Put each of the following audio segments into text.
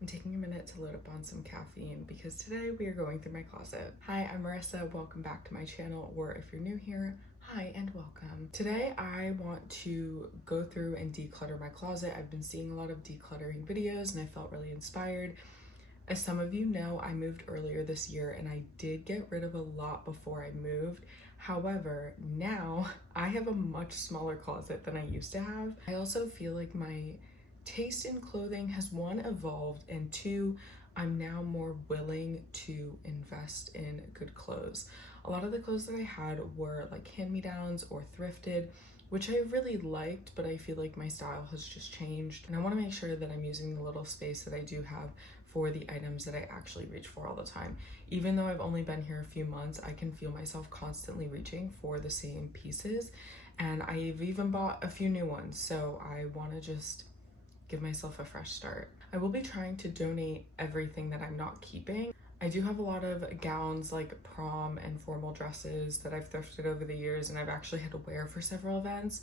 I'm taking a minute to load up on some caffeine because today we are going through my closet. Hi, I'm Marissa. Welcome back to my channel, or if you're new here, hi and welcome. Today I want to go through and declutter my closet. I've been seeing a lot of decluttering videos and I felt really inspired. As some of you know, I moved earlier this year and I did get rid of a lot before I moved. However, now I have a much smaller closet than I used to have. I also feel like my taste in clothing has, one, evolved, and two, I'm now more willing to invest in good clothes. A lot of the clothes that I had were like hand-me-downs or thrifted, which I really liked, but I feel like my style has just changed. And I want to make sure that I'm using the little space that I do have for the items that I actually reach for all the time. Even though I've only been here a few months, I can feel myself constantly reaching for the same pieces. And I've even bought a few new ones. So I want to just give myself a fresh start. I will be trying to donate everything that I'm not keeping. I do have a lot of gowns, like prom and formal dresses, that I've thrifted over the years and I've actually had to wear for several events.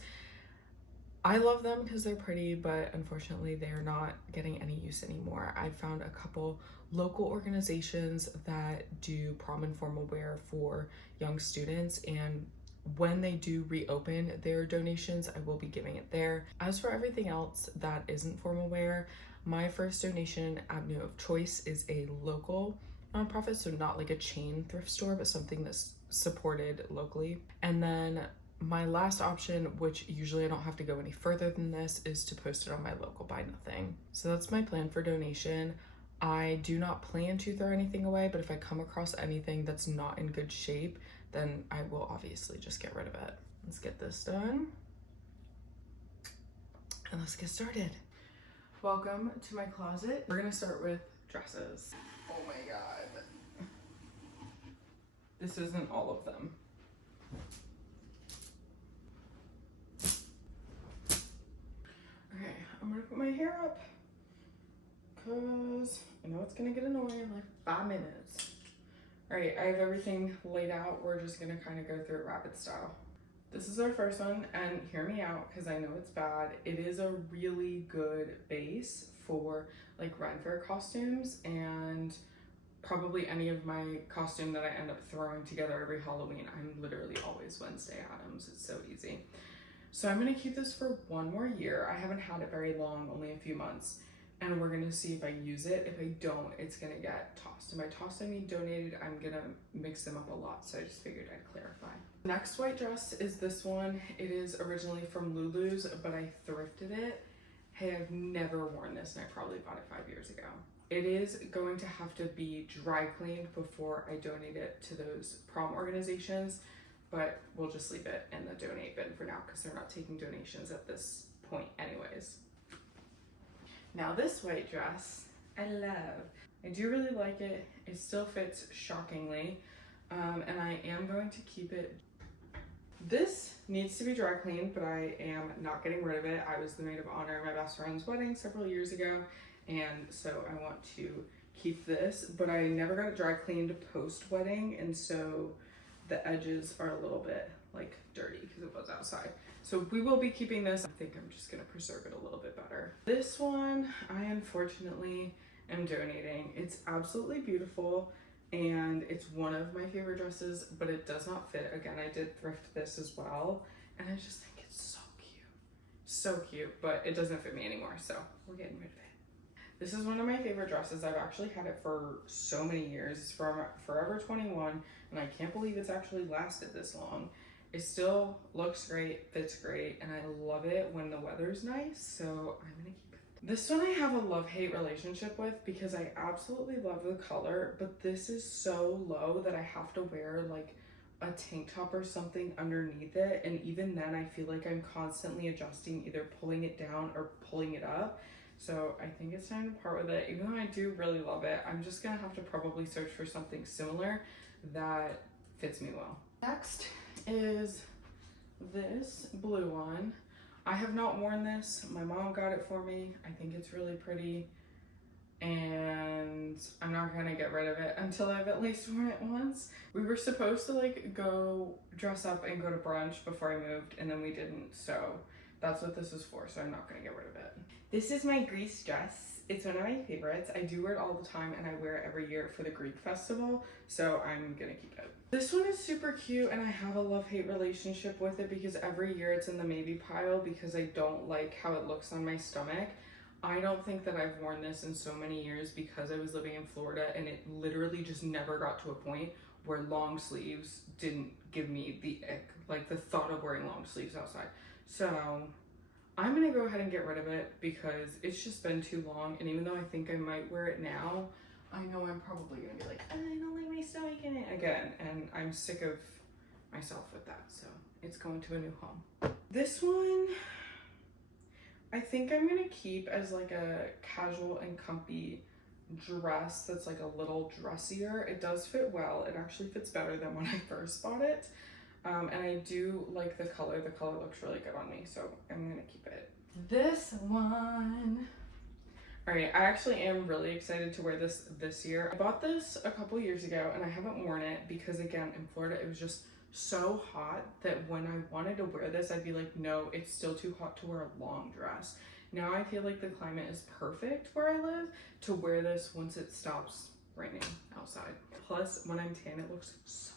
I love them because they're pretty, but unfortunately they're not getting any use anymore. I've found a couple local organizations that do prom and formal wear for young students, and when they do reopen their donations, I will be giving it there. As for everything else that isn't formal wear, my first donation avenue of choice is a local nonprofit, so not like a chain thrift store, but something that's supported locally. And then my last option, which usually I don't have to go any further than this, is to post it on my local Buy Nothing. So that's my plan for donation. I do not plan to throw anything away, but if I come across anything that's not in good shape, then I will obviously just get rid of it. Let's get this done and let's get started. Welcome to my closet. We're gonna start with dresses. Oh my God. This isn't all of them. Okay, I'm gonna put my hair up because I know it's gonna get annoying in like 5 minutes. All right, I have everything laid out. We're just gonna kind of go through it rapid style. This is our first one, and hear me out because I know it's bad. It is a really good base for like Ren Fair costumes and probably any of my costume that I end up throwing together every Halloween. I'm literally always Wednesday Addams. It's so easy. So I'm gonna keep this for 1 more year. I haven't had it very long, only a few months. And we're gonna see if I use it. If I don't, it's gonna get tossed. And by tossed, I mean donated. I'm gonna mix them up a lot, so I just figured I'd clarify. Next white dress is this one. It is originally from Lulu's, but I thrifted it. Hey, I've never worn this, and I probably bought it 5 years ago. It is going to have to be dry cleaned before I donate it to those prom organizations, but we'll just leave it in the donate bin for now because they're not taking donations at this point anyways. Now this white dress, I love. I do really like it. It still fits shockingly, and I am going to keep it. This needs to be dry cleaned, but I am not getting rid of it. I was the maid of honor at my best friend's wedding several years ago, and so I want to keep this, but I never got it dry cleaned post-wedding, and so the edges are a little bit like dirty because it was outside. So we will be keeping this. I think I'm just gonna preserve it a little bit better. This one, I unfortunately am donating. It's absolutely beautiful and it's one of my favorite dresses, but it does not fit. Again, I did thrift this as well, and I just think it's so cute. So cute, but it doesn't fit me anymore, so we're getting rid of it. This is one of my favorite dresses. I've actually had it for so many years. It's from Forever 21, and I can't believe it's actually lasted this long. It still looks great, fits great, and I love it when the weather's nice, so I'm gonna keep it. This one I have a love-hate relationship with because I absolutely love the color, but this is so low that I have to wear like a tank top or something underneath it, and even then I feel like I'm constantly adjusting, either pulling it down or pulling it up. So I think it's time to part with it. Even though I do really love it, I'm just gonna have to probably search for something similar that fits me well. Next is this blue one. I have not worn this. My mom got it for me. I think it's really pretty, and I'm not gonna get rid of it until I've at least worn it once. We were supposed to like go dress up and go to brunch before I moved, and then we didn't, so that's what this is for, so I'm not gonna get rid of it. This is my Greece dress. It's one of my favorites. I do wear it all the time and I wear it every year for the Greek festival, so I'm gonna keep it. This one is super cute and I have a love-hate relationship with it because every year it's in the maybe pile because I don't like how it looks on my stomach. I don't think that I've worn this in so many years because I was living in Florida and it literally just never got to a point where long sleeves didn't give me the ick, like the thought of wearing long sleeves outside. So I'm gonna go ahead and get rid of it because it's just been too long, and even though I think I might wear it now, I know I'm probably gonna be like, I don't like my stomach in it again, and I'm sick of myself with that, so it's going to a new home. This one, I think I'm gonna keep as like a casual and comfy dress that's like a little dressier. It does fit well. It actually fits better than when I first bought it. And I do like the color. The color looks really good on me, so I'm gonna keep it. This one. All right, I actually am really excited to wear this year. I bought this a couple years ago and I haven't worn it because again, in Florida, it was just so hot that when I wanted to wear this, I'd be like, no, it's still too hot to wear a long dress. Now I feel like the climate is perfect where I live to wear this once it stops raining outside. Plus, when I'm tan, it looks so good.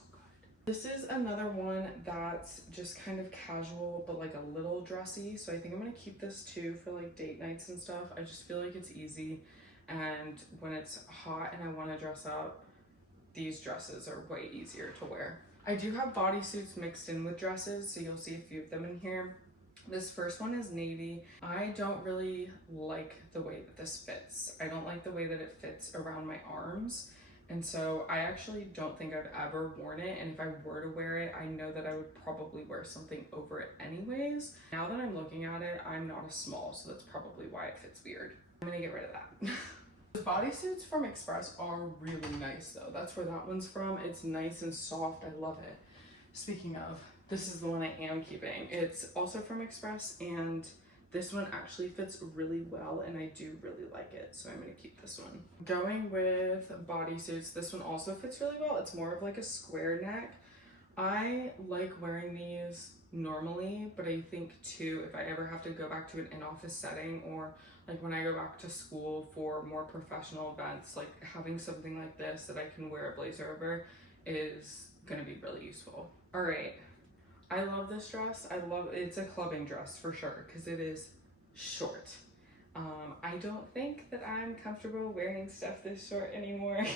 This is another one that's just kind of casual, but like a little dressy. So I think I'm gonna keep this too for like date nights and stuff. I just feel like it's easy. And when it's hot and I wanna dress up, these dresses are way easier to wear. I do have bodysuits mixed in with dresses, so you'll see a few of them in here. This first one is navy. I don't really like the way that this fits. I don't like the way that it fits around my arms. And so I actually don't think I've ever worn it. And if I were to wear it, I know that I would probably wear something over it anyways. Now that I'm looking at it, I'm not a small, so that's probably why it fits weird. I'm gonna get rid of that. The bodysuits from Express are really nice though. That's where that one's from. It's nice and soft. I love it. Speaking of, this is the one I am keeping. It's also from Express and this one actually fits really well and I do really like it. So I'm gonna keep this one. Going with bodysuits, this one also fits really well. It's more of like a square neck. I like wearing these normally, but I think too, if I ever have to go back to an in-office setting or like when I go back to school for more professional events, like having something like this that I can wear a blazer over is gonna be really useful. All right, I love this dress. It's a clubbing dress for sure because it is short. I don't think that I'm comfortable wearing stuff this short anymore.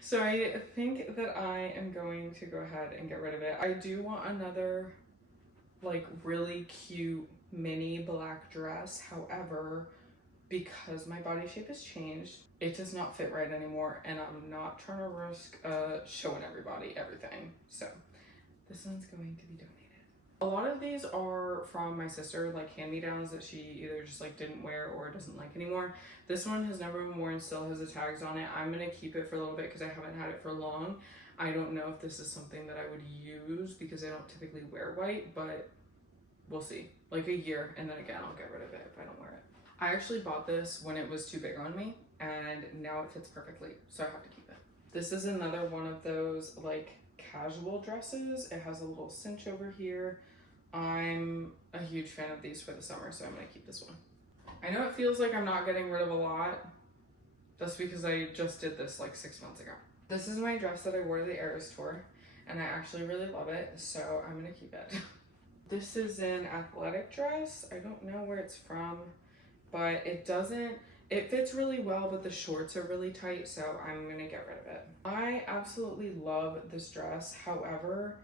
So I think that I am going to go ahead and get rid of it. I do want another like really cute mini black dress. However, because my body shape has changed, it does not fit right anymore and I'm not trying to risk showing everybody everything. So this one's going to be donated. A lot of these are from my sister, like hand-me-downs that she either just like didn't wear or doesn't like anymore. This one has never been worn, still has the tags on it. I'm gonna keep it for a little bit because I haven't had it for long. I don't know if this is something that I would use because I don't typically wear white, but we'll see. Like a year and then again, I'll get rid of it if I don't wear it. I actually bought this when it was too big on me and now it fits perfectly, so I have to keep it. This is another one of those like casual dresses. It has a little cinch over here. I'm a huge fan of these for the summer, so I'm gonna keep this one. I know it feels like I'm not getting rid of a lot. That's because I just did this like 6 months ago. This is my dress that I wore to the Eras tour and I actually really love it, so I'm gonna keep it. This is an athletic dress. I don't know where it's from, but it fits really well, but the shorts are really tight, so I'm gonna get rid of it. I absolutely love this dress. However,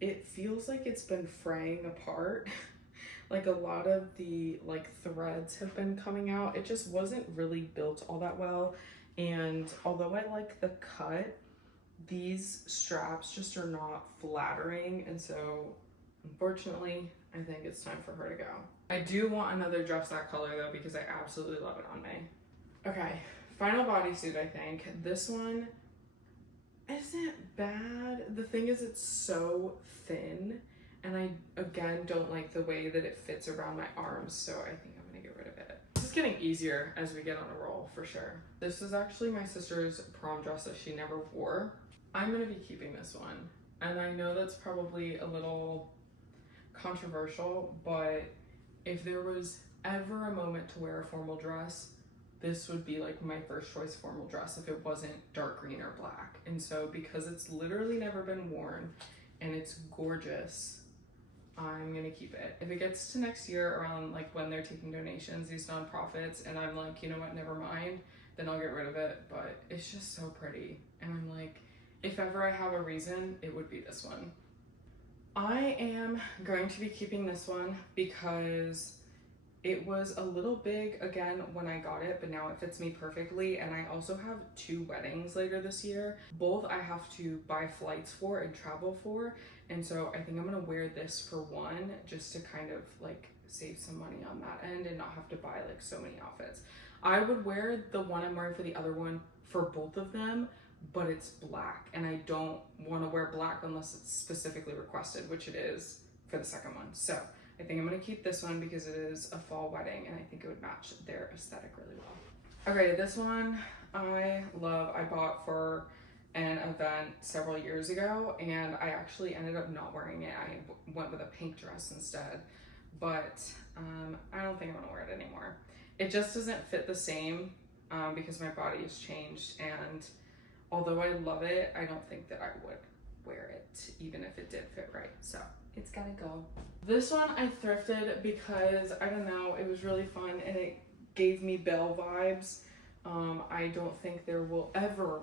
it feels like it's been fraying apart. Like a lot of the like threads have been coming out. It just wasn't really built all that well. And although I like the cut, these straps just are not flattering. And so unfortunately, I think it's time for her to go. I do want another dress that color though, because I absolutely love it on me. Okay, final bodysuit, I think. This one isn't bad. The thing is, it's so thin, and I, again, don't like the way that it fits around my arms, so I think I'm gonna get rid of it. This is getting easier as we get on a roll, for sure. This is actually my sister's prom dress that she never wore. I'm gonna be keeping this one, and I know that's probably a little controversial, but if there was ever a moment to wear a formal dress, this would be like my first choice formal dress if it wasn't dark green or black. And so because it's literally never been worn and it's gorgeous, I'm gonna keep it. If it gets to next year around like when they're taking donations, these nonprofits, and I'm like, you know what, never mind, then I'll get rid of it. But it's just so pretty. And I'm like, if ever I have a reason, it would be this one. I am going to be keeping this one because it was a little big again when I got it, but now it fits me perfectly. And I also have 2 weddings later this year. Both I have to buy flights for and travel for. And so I think I'm gonna wear this for one, just to kind of like save some money on that end and not have to buy like so many outfits. I would wear the one I'm wearing for the other one for both of them, but it's black and I don't want to wear black unless it's specifically requested, which it is for the second one. So I think I'm gonna keep this one because it is a fall wedding and I think it would match their aesthetic really well. Okay, this one I love. I bought for an event several years ago and I actually ended up not wearing it. I went with a pink dress instead, but I don't think I'm gonna wear it anymore. It just doesn't fit the same because my body has changed, and although I love it, I don't think that I would wear it even if it did fit right. So it's gotta go. This one I thrifted because, I don't know, it was really fun and it gave me Belle vibes. I don't think there will ever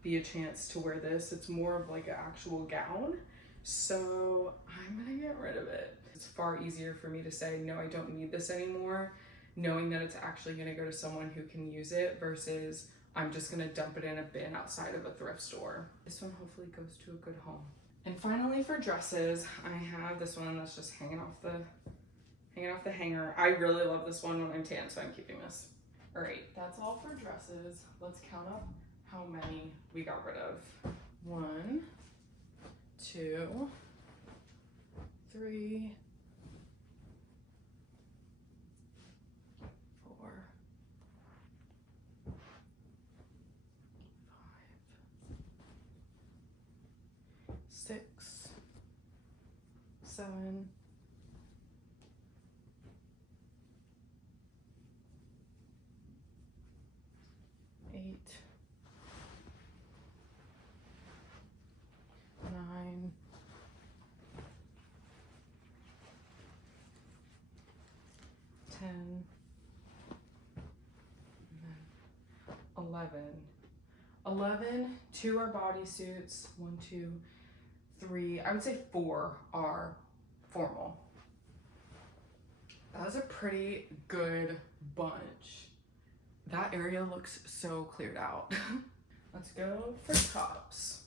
be a chance to wear this. It's more of like an actual gown. So I'm gonna get rid of it. It's far easier for me to say, no, I don't need this anymore, knowing that it's actually gonna go to someone who can use it versus I'm just gonna dump it in a bin outside of a thrift store. This one hopefully goes to a good home. And finally for dresses, I have this one that's just hanging off the hanger. I really love this one when I'm tan, so I'm keeping this. All right, that's all for dresses. Let's count up how many we got rid of. 1, 2, 3, 4, 5, 6, 7, 8, 9, 10, and then 11. 11, 2 are bodysuits, 1, 2, 3, I would say 4 are formal. That was a pretty good bunch. That area looks so cleared out. Let's go for tops.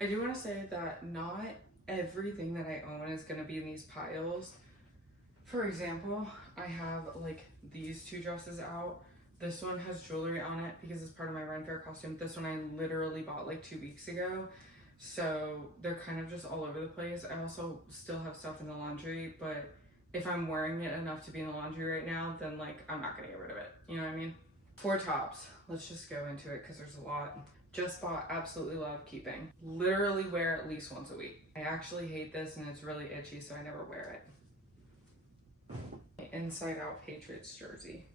I do want to say that not everything that I own is going to be in these piles. For example, I have like these 2 dresses out. This one has jewelry on it because it's part of my Ren Fair costume. This one I literally bought like 2 weeks ago. So they're kind of just all over the place. I also still have stuff in the laundry, but if I'm wearing it enough to be in the laundry right now, then like I'm not gonna get rid of it. You know what I mean? For tops, let's just go into it because there's a lot. Just bought, absolutely love keeping. Literally wear at least once a week. I actually hate this and it's really itchy, so I never wear it. Inside Out Patriots jersey.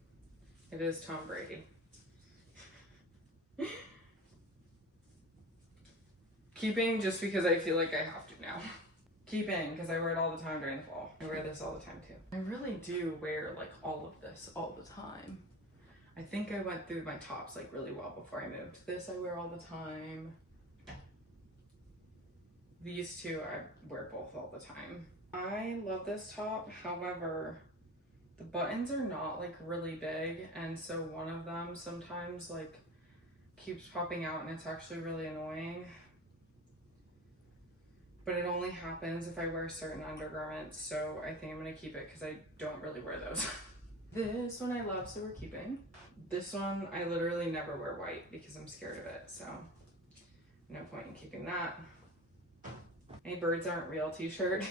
It is Tom Brady. Keeping just because I feel like I have to now. Keeping because I wear it all the time during the fall. I wear this all the time too. I really do wear like all of this all the time. I think I went through my tops like really well before I moved. This I wear all the time. These 2 I wear both all the time. I love this top, however, the buttons are not like really big, and so one of them sometimes like keeps popping out and it's actually really annoying. But it only happens if I wear certain undergarments, so I think I'm gonna keep it because I don't really wear those. This one I love, so we're keeping. This one I literally never wear white because I'm scared of it, so no point in keeping that. A birds aren't real t-shirt.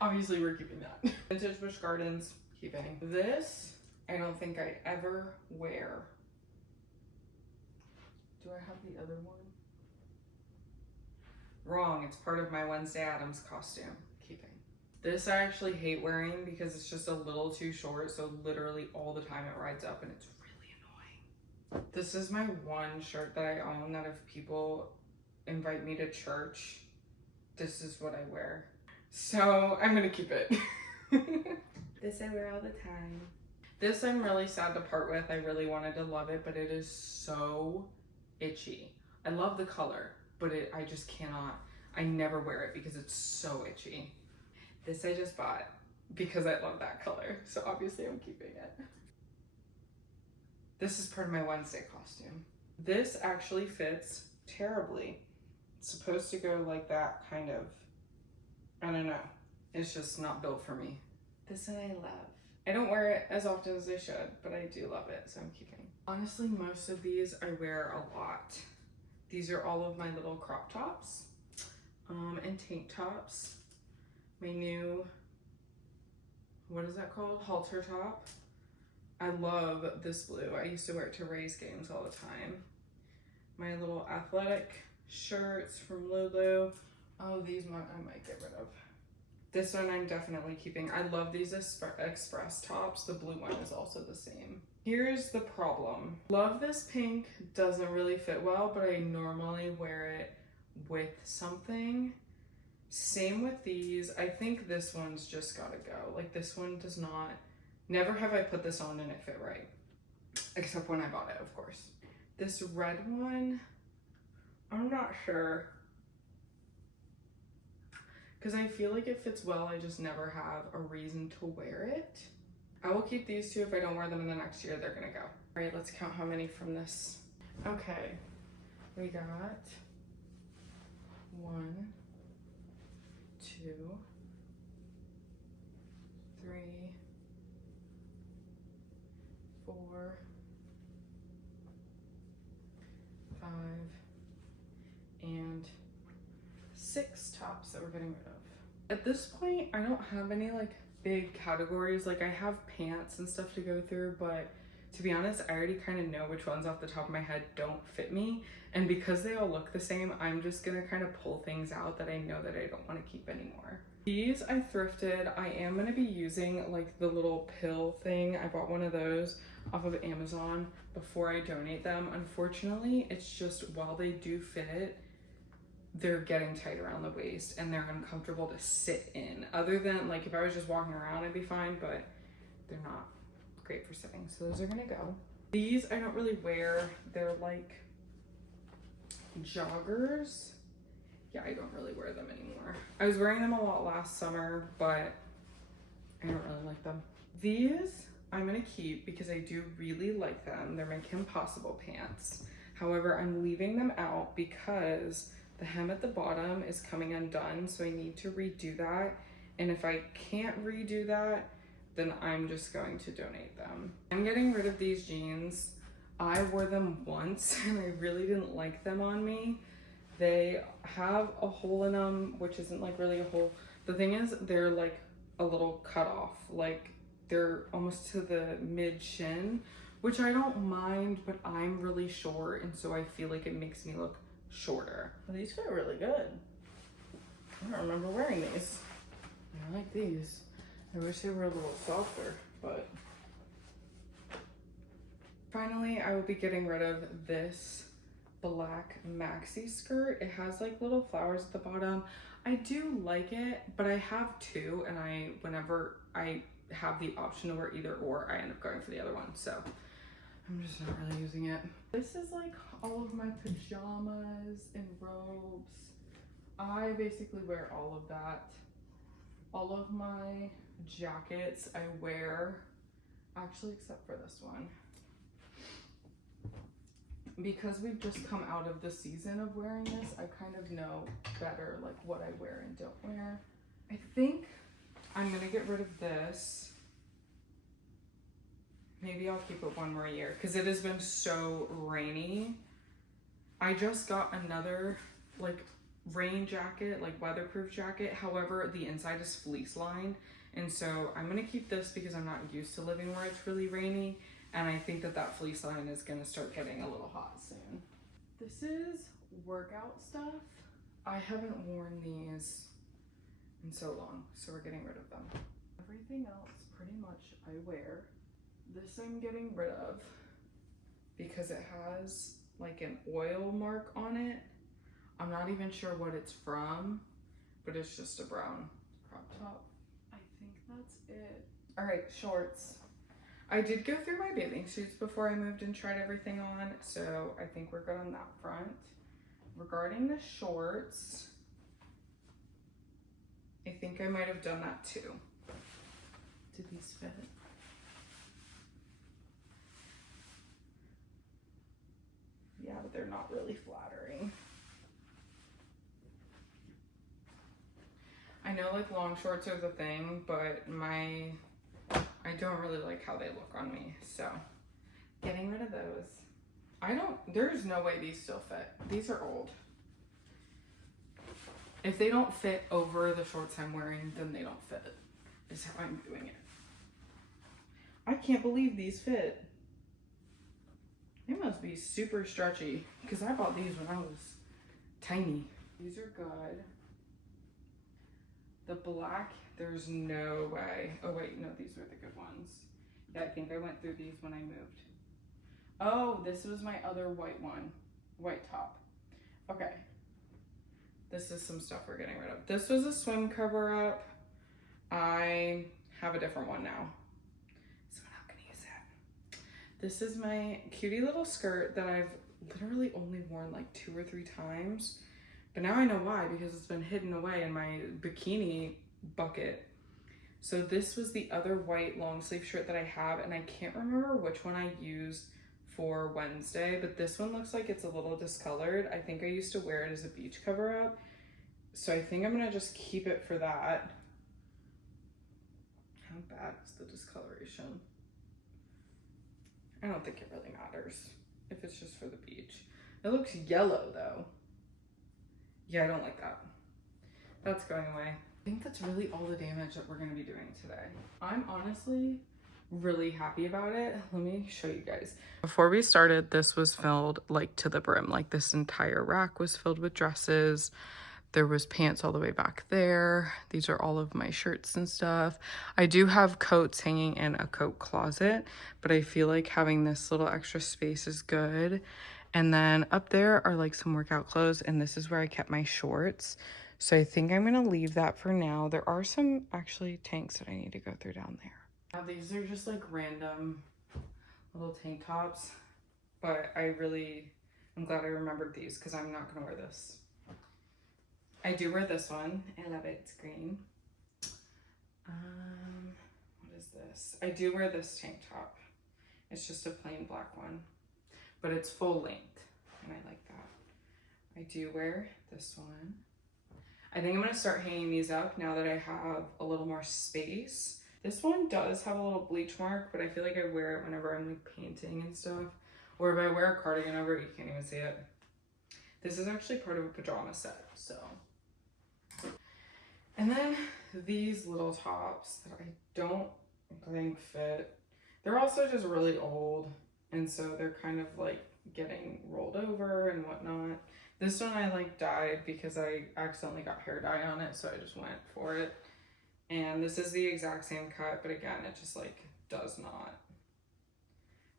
Obviously we're keeping that. Vintage Busch Gardens, keeping. This I don't think I ever wear. Do I have the other one? Wrong, it's part of my Wednesday Addams costume. Keeping. This I actually hate wearing because it's just a little too short, so literally all the time it rides up and it's really annoying. This is my one shirt that I own that if people invite me to church, this is what I wear. So I'm gonna keep it. This I wear all the time. This I'm really sad to part with. I really wanted to love it, but it is so itchy. I love the color, but I just cannot. I never wear it because it's so itchy. This I just bought because I love that color, so obviously I'm keeping it. This is part of my Wednesday costume. This actually fits terribly. It's supposed to go like that, kind of. I don't know. It's just not built for me. This one I love. I don't wear it as often as I should, but I do love it, so I'm keeping. Honestly, most of these I wear a lot. These are all of my little crop tops and tank tops. My new, what is that called? Halter top. I love this blue. I used to wear it to Rays games all the time. My little athletic shirts from Lulu. Oh, these I might get rid of. This one I'm definitely keeping. I love these express tops. The blue one is also the same. Here's the problem. Love this pink. Doesn't really fit well, but I normally wear it with something. Same with these. I think this one's just gotta go. Like this one does not, never have I put this on and it fit right. Except when I bought it, of course. This red one, I'm not sure. Because I feel like it fits well, I just never have a reason to wear it. I will keep these two. If I don't wear them in the next year, they're gonna go. All right, let's count how many from this. Okay, we got 1, 2, 3, 4, 5, and 6 tops that we're getting rid of. At this point, I don't have any like big categories. Like I have pants and stuff to go through, but to be honest, I already kind of know which ones off the top of my head don't fit me. And because they all look the same, I'm just gonna kind of pull things out that I know that I don't want to keep anymore. These I thrifted. I am gonna be using like the little pill thing. I bought one of those off of Amazon before I donate them. Unfortunately, it's just while they do fit, they're getting tight around the waist and they're uncomfortable to sit in. Other than like if I was just walking around, I'd be fine, but they're not great for sitting. So those are gonna go. These I don't really wear. They're like joggers. Yeah, I don't really wear them anymore. I was wearing them a lot last summer, but I don't really like them. These I'm gonna keep because I do really like them. They're my Kim Possible pants. However, I'm leaving them out because the hem at the bottom is coming undone, so I need to redo that. And if I can't redo that, then I'm just going to donate them. I'm getting rid of these jeans. I wore them once and I really didn't like them on me. They have a hole in them, which isn't like really a hole. The thing is, they're like a little cut off. Like they're almost to the mid shin, which I don't mind, but I'm really short. And so I feel like it makes me look shorter. Well, these fit really good. I don't remember wearing these. I like these. I wish they were a little softer, but. Finally, I will be getting rid of this black maxi skirt. It has like little flowers at the bottom. I do like it, but I have two, and whenever I have the option to wear either or, I end up going for the other one. So I'm just not really using it. This is like all of my pajamas and robes. I basically wear all of that. All of my jackets I wear, actually except for this one. Because we've just come out of the season of wearing this, I kind of know better like what I wear and don't wear. I think I'm gonna get rid of this. Maybe I'll keep it one more year because it has been so rainy. I just got another like rain jacket, like weatherproof jacket. However, the inside is fleece lined. And so I'm gonna keep this because I'm not used to living where it's really rainy. And I think that fleece line is gonna start getting a little hot soon. This is workout stuff. I haven't worn these in so long, so we're getting rid of them. Everything else pretty much I wear. This I'm getting rid of because it has like an oil mark on it. I'm not even sure what it's from, but it's just a brown crop top. I think that's it. All right, shorts. I did go through my bathing suits before I moved and tried everything on, so I think we're good on that front. Regarding the shorts, I think I might have done that too. Did these fit? Yeah, but they're not really flattering. I know like long shorts are the thing, but I don't really like how they look on me, so getting rid of those. There's no way these still fit. These are old. If they don't fit over the shorts I'm wearing, then they don't fit, is how I'm doing it. I can't believe these fit. They must be super stretchy because I bought these when I was tiny. These are good. The black, there's no way. Oh wait, no, these were the good ones. Yeah, I think I went through these when I moved. Oh, this was my other white one, white top. Okay. This is some stuff we're getting rid of. This was a swim cover up. I have a different one now, so I'm not gonna use that. This is my cutie little skirt that I've literally only worn like 2 or 3 times. But now I know why, because it's been hidden away in my bikini bucket. So this was the other white long sleeve shirt that I have, and I can't remember which one I used for Wednesday, but this one looks like it's a little discolored. I think I used to wear it as a beach cover up. So I think I'm gonna just keep it for that. How bad is the discoloration? I don't think it really matters if it's just for the beach. It looks yellow though. Yeah, I don't like that. That's going away. I think that's really all the damage that we're gonna be doing today. I'm honestly really happy about it. Let me show you guys. Before we started, this was filled like to the brim. Like this entire rack was filled with dresses. There was pants all the way back there. These are all of my shirts and stuff. I do have coats hanging in a coat closet, but I feel like having this little extra space is good. And then up there are like some workout clothes, and this is where I kept my shorts. So I think I'm gonna leave that for now. There are some actually tanks that I need to go through down there. Now these are just like random little tank tops, but I'm glad I remembered these because I'm not gonna wear this. I do wear this one. I love it, it's green. What is this? I do wear this tank top. It's just a plain black one, but it's full length, and I like that. I do wear this one. I think I'm gonna start hanging these up now that I have a little more space. This one does have a little bleach mark, but I feel like I wear it whenever I'm like painting and stuff. Or if I wear a cardigan over it, you can't even see it. This is actually part of a pajama set, so. And then these little tops that I don't think fit. They're also just really old, and so they're kind of like getting rolled over and whatnot. This one I like dyed because I accidentally got hair dye on it, so I just went for it. And this is the exact same cut, but again, it just like does not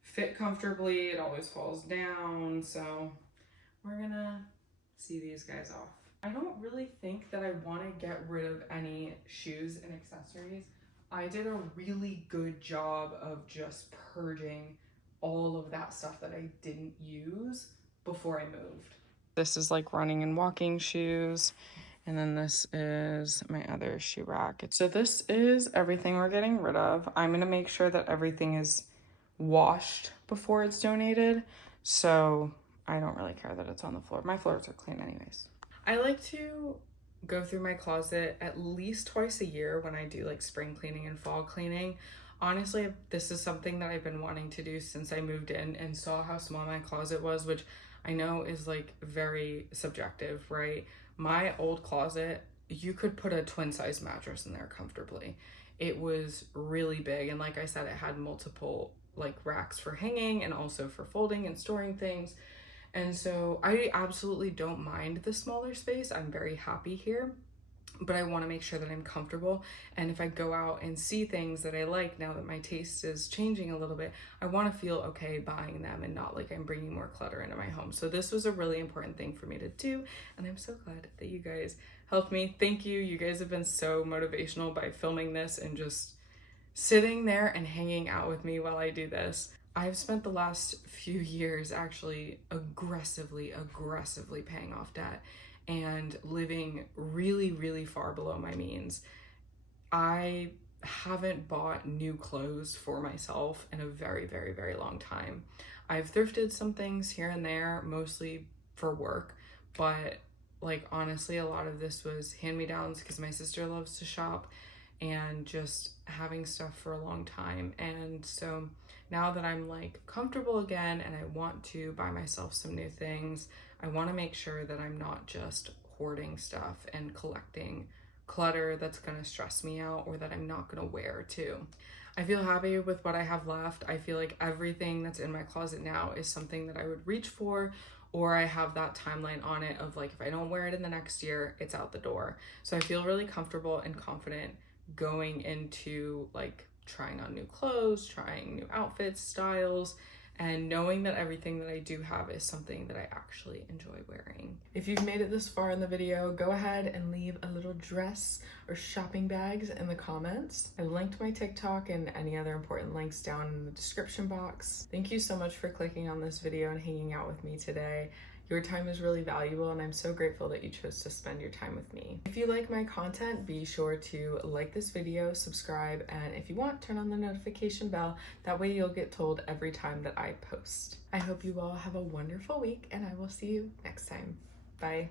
fit comfortably. It always falls down, so we're gonna see these guys off. I don't really think that I want to get rid of any shoes and accessories. I did a really good job of just purging all of that stuff that I didn't use before I moved. This is like running and walking shoes. And then this is my other shoe rack. So this is everything we're getting rid of. I'm gonna make sure that everything is washed before it's donated. So I don't really care that it's on the floor. My floors are clean anyways. I like to go through my closet at least twice a year when I do like spring cleaning and fall cleaning. Honestly, this is something that I've been wanting to do since I moved in and saw how small my closet was, which I know is like very subjective, right? My old closet, you could put a twin size mattress in there comfortably. It was really big, and like I said, it had multiple like racks for hanging and also for folding and storing things. And so I absolutely don't mind the smaller space. I'm very happy here. but I want to make sure that I'm comfortable. And if I go out and see things that I like, now that my taste is changing a little bit, I want to feel okay buying them and not like I'm bringing more clutter into my home. So this was a really important thing for me to do, and I'm so glad that you guys helped me. Thank you. You guys have been so motivational by filming this and just sitting there and hanging out with me while I do this. I've spent the last few years actually aggressively paying off debt and living really far below my means. I haven't bought new clothes for myself in a very long time. I've thrifted some things here and there, mostly for work, but like honestly, a lot of this was hand-me-downs because my sister loves to shop and just having stuff for a long time. And so now that I'm like comfortable again and I want to buy myself some new things, I want to make sure that I'm not just hoarding stuff and collecting clutter that's going to stress me out or that I'm not going to wear too. I feel happy with what I have left. I feel like everything that's in my closet now is something that I would reach for, or I have that timeline on it of like, if I don't wear it in the next year, it's out the door. So I feel really comfortable and confident going into like trying on new clothes, trying new outfits, styles, and knowing that everything that I do have is something that I actually enjoy wearing. If you've made it this far in the video, go ahead and leave a little dress or shopping bags in the comments. I linked my TikTok and any other important links down in the description box. Thank you so much for clicking on this video and hanging out with me today. Your time is really valuable, and I'm so grateful that you chose to spend your time with me. If you like my content, be sure to like this video, subscribe, and if you want, turn on the notification bell. That way you'll get told every time that I post. I hope you all have a wonderful week, and I will see you next time. Bye.